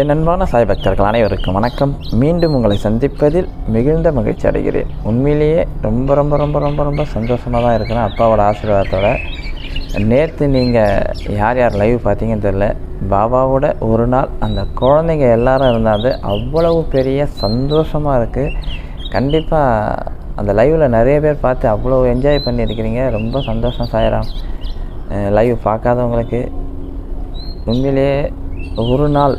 என் அன்பான சாய் பக்தர்கள் அனைவருக்கும் வணக்கம். மீண்டும் உங்களை சந்திப்பதில் மிகுந்த மகிழ்ச்சி அடைகிறேன். உண்மையிலேயே ரொம்ப ரொம்ப ரொம்ப ரொம்ப ரொம்ப சந்தோஷமாக தான் இருக்கிறேன். அப்பாவோட ஆசீர்வாதத்தோட. நேற்று நீங்கள் யார் யார் லைவ் பார்த்தீங்கன்னு தெரில பாபாவோட ஒரு நாள் அந்த குழந்தைங்க எல்லாரும் இருந்தால் அவ்வளவு பெரிய சந்தோஷமாக இருக்குது கண்டிப்பாக அந்த லைவில் நிறைய பேர் பார்த்து அவ்வளோ என்ஜாய் பண்ணியிருக்கிறீங்க. ரொம்ப சந்தோஷம் சாயராம் லைவ் பார்க்காதவங்களுக்கு. உண்மையிலேயே ஒரு நாள்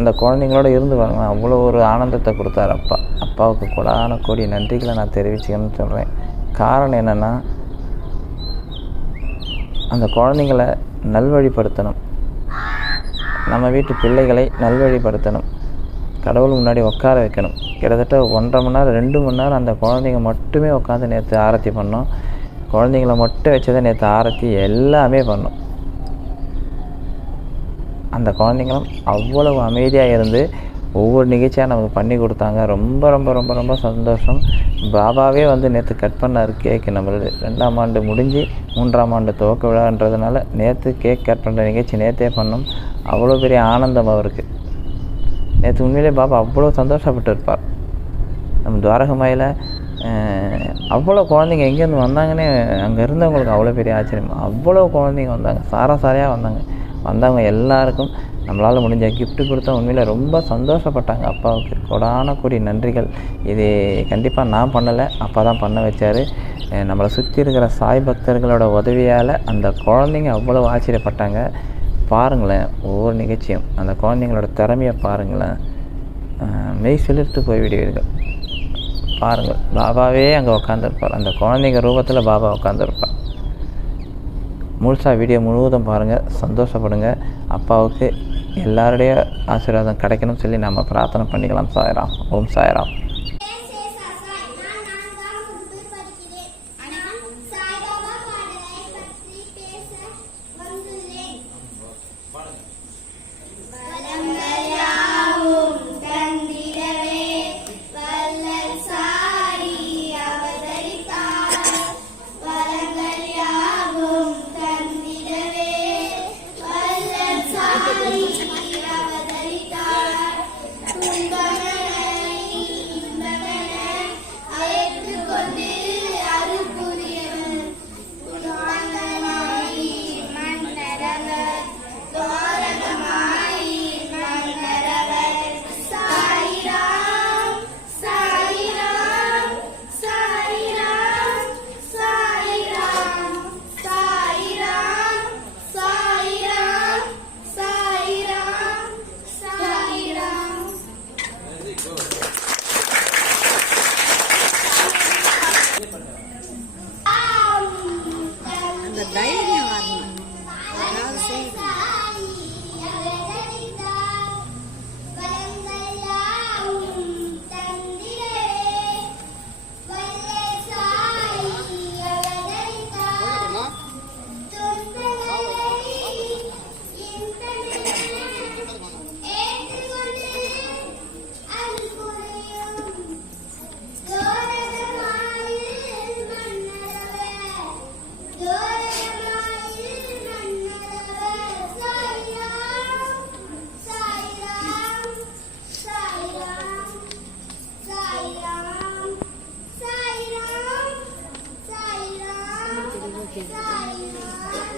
அந்த குழந்தைங்களோட இருந்து பாருங்க அவ்வளோ ஒரு ஆனந்தத்தை கொடுத்தாரு அப்பா. அப்பாவுக்கு கொடான கோடி நன்றிகளை நான் தெரிவிச்சுக்கணும்னு சொல்கிறேன் காரணம் என்னென்னா அந்த குழந்தைங்கள நல்வழிப்படுத்தணும். நம்ம வீட்டு பிள்ளைகளை நல்வழிப்படுத்தணும். கடவுள் முன்னாடி உட்கார வைக்கணும். கிட்டத்தட்ட ஒன்றரை மணி நேரம் ரெண்டு மணி நேரம் அந்த குழந்தைங்க மட்டுமே உட்காந்து நேற்று ஆரத்தி பண்ணோம். குழந்தைங்கள மட்டும் வச்சதை நேற்று ஆரத்தி எல்லாமே பண்ணோம். அந்த குழந்தைங்களும் அவ்வளவு அமைதியாக இருந்து ஒவ்வொரு நிகழ்ச்சியாக நமக்கு பண்ணி கொடுத்தாங்க. ரொம்ப ரொம்ப ரொம்ப ரொம்ப சந்தோஷம். பாபாவே வந்து நேற்று கட் பண்ணார் கேக்கு நம்மளது ரெண்டாம் ஆண்டு முடிஞ்சு மூன்றாம் ஆண்டு துவக்க விழான்றதுனால நேற்று கேக் கட் பண்ணுற நிகழ்ச்சி நேற்றே பண்ணோம். அவ்வளோ பெரிய ஆனந்தம் அவருக்கு. நேற்று உண்மையிலே பாபா அவ்வளோ சந்தோஷப்பட்டு இருப்பார். நம்ம துவாரகமாயில் அவ்வளோ குழந்தைங்க எங்கேருந்து வந்தாங்கன்னே அங்கே இருந்தவங்களுக்கு அவ்வளோ பெரிய ஆச்சரியம். அவ்வளோ குழந்தைங்க வந்தாங்க. சாரா சாரையாக வந்தாங்க. வந்தவங்க எல்லாருக்கும் நம்மளால் முடிஞ்ச கிஃப்ட் கொடுத்தா உண்மையில் ரொம்ப சந்தோஷப்பட்டாங்க. அப்பாவுக்கு கொடான கூடிய நன்றிகள். இது கண்டிப்பாக நான் பண்ணலை. அப்பா தான் பண்ண வச்சார். நம்மளை சுற்றி இருக்கிற சாய் பக்தர்களோட உதவியால் அந்த குழந்தைங்க அவ்வளோ ஆச்சரியப்பட்டாங்க. பாருங்களேன் ஒவ்வொரு நிகழ்ச்சியும். அந்த குழந்தைங்களோட திறமையை பாருங்களேன். மெய் சிலிர்த்து போய்விடுவீர்கள் பாருங்கள் பாபாவே அங்கே உட்காந்துருப்பார் அந்த குழந்தைங்க ரூபத்தில் பாபா உட்காந்துருப்பார் முழுசாக வீடியோ முழுவதும் பாருங்கள் சந்தோஷப்படுங்க. அப்பாவுக்கு எல்லாருடைய ஆசீர்வாதம் கிடைக்கணும்னு சொல்லி நம்ம பிரார்த்தனை பண்ணிக்கலாம் சாயராம். ஓம் சாயராம்.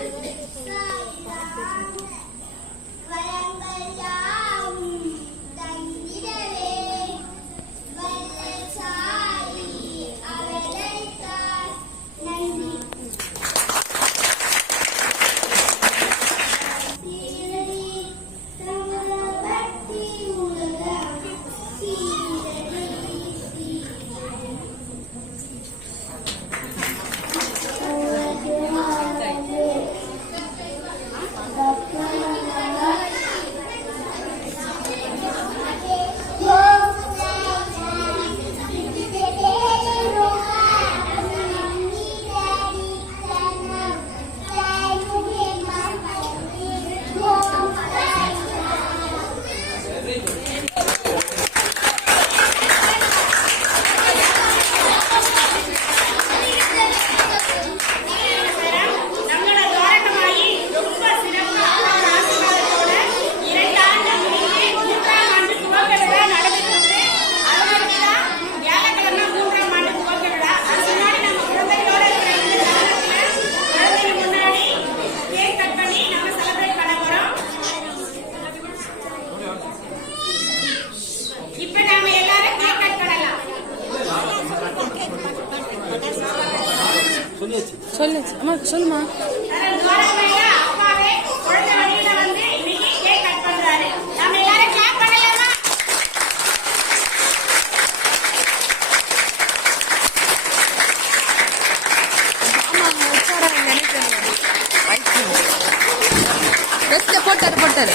Thank you. சொல்லுச்சு அம்மா சொல்லுமா போட்டாரு போட்டாரு.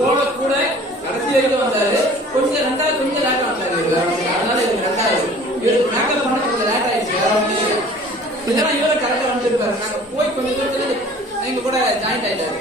போன கூட கடைசி வரைக்கும் வந்தாரு. கொஞ்சம் ரெண்டா கொஞ்சம் லேட்டா வந்தாரு அதனால எனக்கு ரெண்டாவது. இவருக்கு மேக்கப் பண்ண கொஞ்சம் லேட் ஆயிடுச்சு. இதெல்லாம் இவரை கரெக்டா வந்துருப்பாரு நாங்க போய் கொஞ்சம் தூரத்துல எங்க கூட ஜாயின்ட் ஆயிட்டாரு.